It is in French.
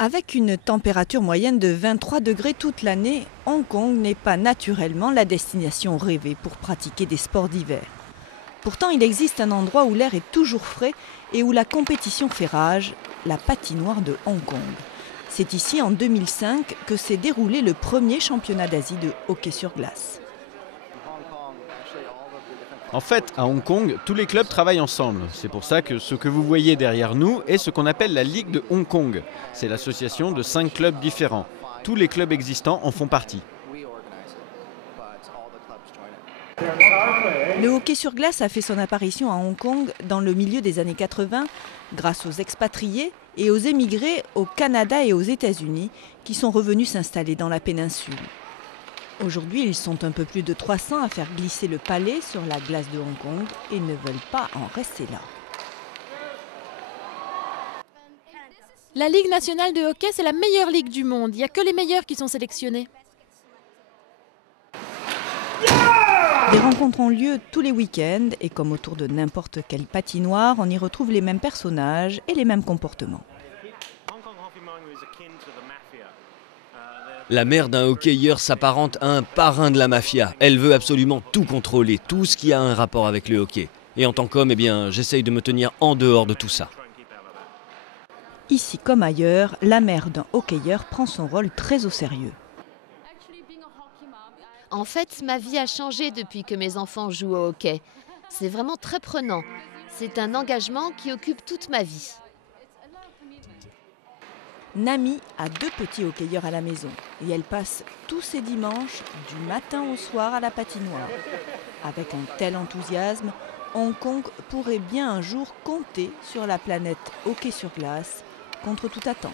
Avec une température moyenne de 23 degrés toute l'année, Hong Kong n'est pas naturellement la destination rêvée pour pratiquer des sports d'hiver. Pourtant, il existe un endroit où l'air est toujours frais et où la compétition fait rage, la patinoire de Hong Kong. C'est ici, en 2005, que s'est déroulé le premier championnat d'Asie de hockey sur glace. En fait, à Hong Kong, tous les clubs travaillent ensemble. C'est pour ça que ce que vous voyez derrière nous est ce qu'on appelle la Ligue de Hong Kong. C'est l'association de 5 clubs différents. Tous les clubs existants en font partie. Le hockey sur glace a fait son apparition à Hong Kong dans le milieu des années 80 grâce aux expatriés et aux émigrés au Canada et aux États-Unis qui sont revenus s'installer dans la péninsule. Aujourd'hui, ils sont un peu plus de 300 à faire glisser le palais sur la glace de Hong Kong et ne veulent pas en rester là. La Ligue nationale de hockey, c'est la meilleure ligue du monde. Il n'y a que les meilleurs qui sont sélectionnés. Des rencontres ont lieu tous les week-ends et comme autour de n'importe quelle patinoire, on y retrouve les mêmes personnages et les mêmes comportements. La mère d'un hockeyeur s'apparente à un parrain de la mafia. Elle veut absolument tout contrôler, tout ce qui a un rapport avec le hockey. Et en tant qu'homme, j'essaye de me tenir en dehors de tout ça. Ici comme ailleurs, la mère d'un hockeyeur prend son rôle très au sérieux. En fait, ma vie a changé depuis que mes enfants jouent au hockey. C'est vraiment très prenant. C'est un engagement qui occupe toute ma vie. Nami a 2 petits hockeyeurs à la maison et elle passe tous ses dimanches du matin au soir à la patinoire. Avec un tel enthousiasme, Hong Kong pourrait bien un jour compter sur la planète hockey sur glace contre toute attente.